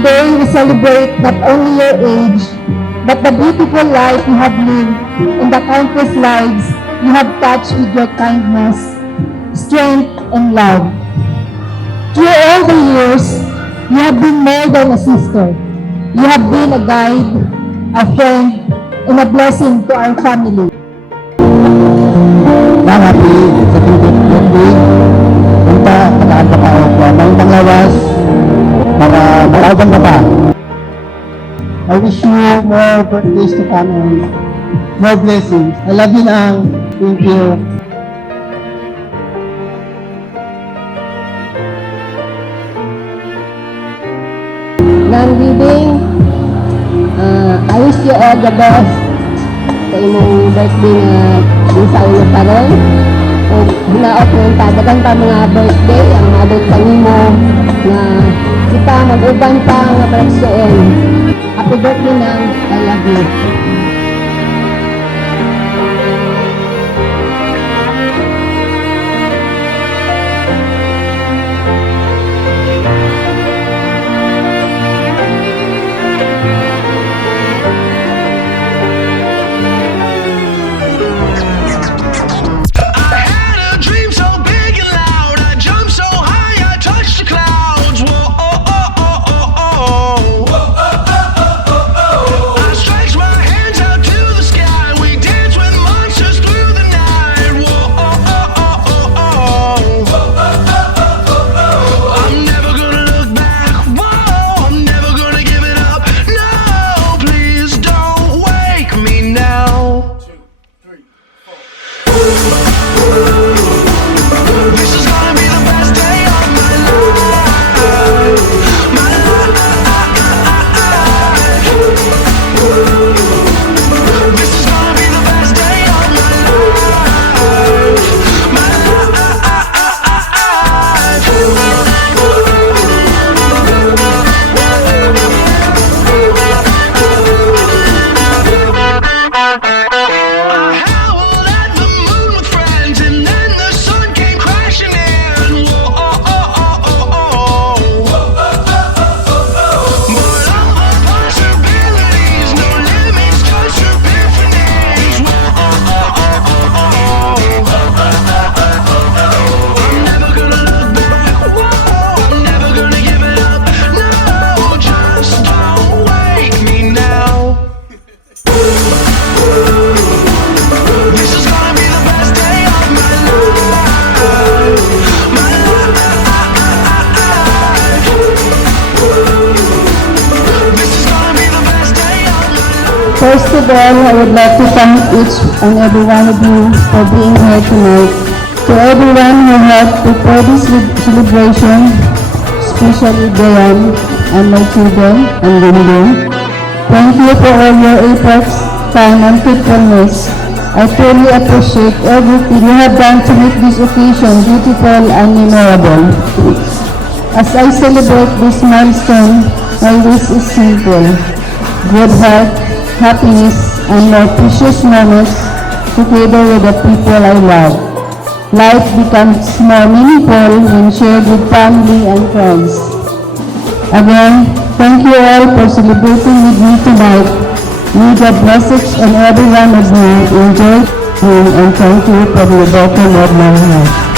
Today, we celebrate not only your age, but the beautiful life you have lived and the countless lives you have touched with your kindness, strength, and love. Through all the years, you have been more than a sister. You have been a guide, a friend, and a blessing to our family. Nang happy sa tutup birthday, punta tagaan pa kao ko ang panglawas para malawang ka pa. I wish you more birthdays to come and more blessings. I love you Nang. Thank you. Nang Bibing, I wish you all the best sa imong birthday nga di sa ulo pa ron. O hinaot mo yung tadagan pa mga birthday, ang mabot sa nimo nga kita mag-uban pa nga presyoon. Happy birthday Nang, I love you. First of all, I would like to thank each and every one of you for being here tonight. To everyone who helped prepare this celebration, especially Dayan and my children and Lindy. Thank you for all your efforts, time, and faithfulness. I truly appreciate everything you have done to make this occasion beautiful and memorable. As I celebrate this milestone, my wish is simple: good health, happiness, and more precious moments together with the people I love. Life becomes more meaningful when shared with family and friends. Again, thank you all for celebrating with me tonight. May God bless each and every one of you. Enjoy and thank you for the bottom of my heart.